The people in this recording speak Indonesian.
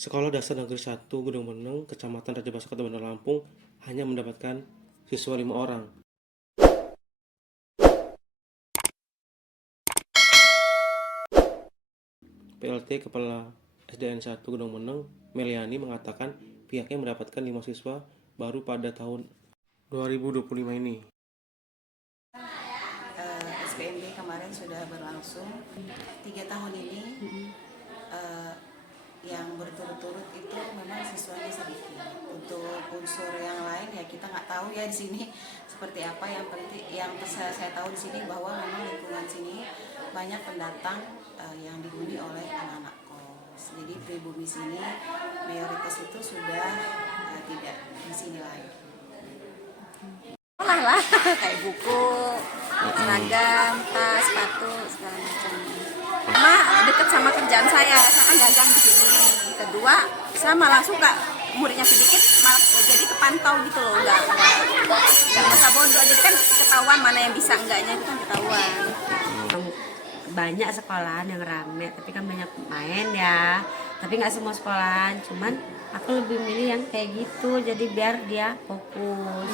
Sekolah Dasar Negeri 1 Gunung Meneng, Kecamatan Rajabasa, Kota Bandar Lampung hanya mendapatkan siswa 5 orang. PLT Kepala SDN 1 Gunung Meneng, Meliani, mengatakan pihaknya mendapatkan 5 siswa baru pada tahun 2025 ini. SPMB kemarin sudah berlangsung 3 tahun ini. Yang berturut-turut itu memang siswanya sedikit. Untuk unsur yang lain ya kita nggak tahu ya di sini seperti apa. Yang penting yang saya tahu di sini bahwa memang lingkungan sini banyak pendatang yang dihuni oleh anak-anak kos. Jadi pribumi sini mayoritas itu sudah tidak di sini lagi. Sekolah lah, kayak buku, seragam, tas, sepatu, segala macam. Pertama deket sama kerjaan saya kan dagang di sini. Kedua, sama langsung kak muridnya sedikit, malah jadi kepantau gitu loh, nggak masa bodoh. Jadi kan ketahuan mana yang bisa enggaknya itu kan ketahuan. Banyak sekolahan yang rame, tapi kan banyak main ya. Tapi nggak semua sekolahan, cuman aku lebih milih yang kayak gitu, jadi biar dia fokus.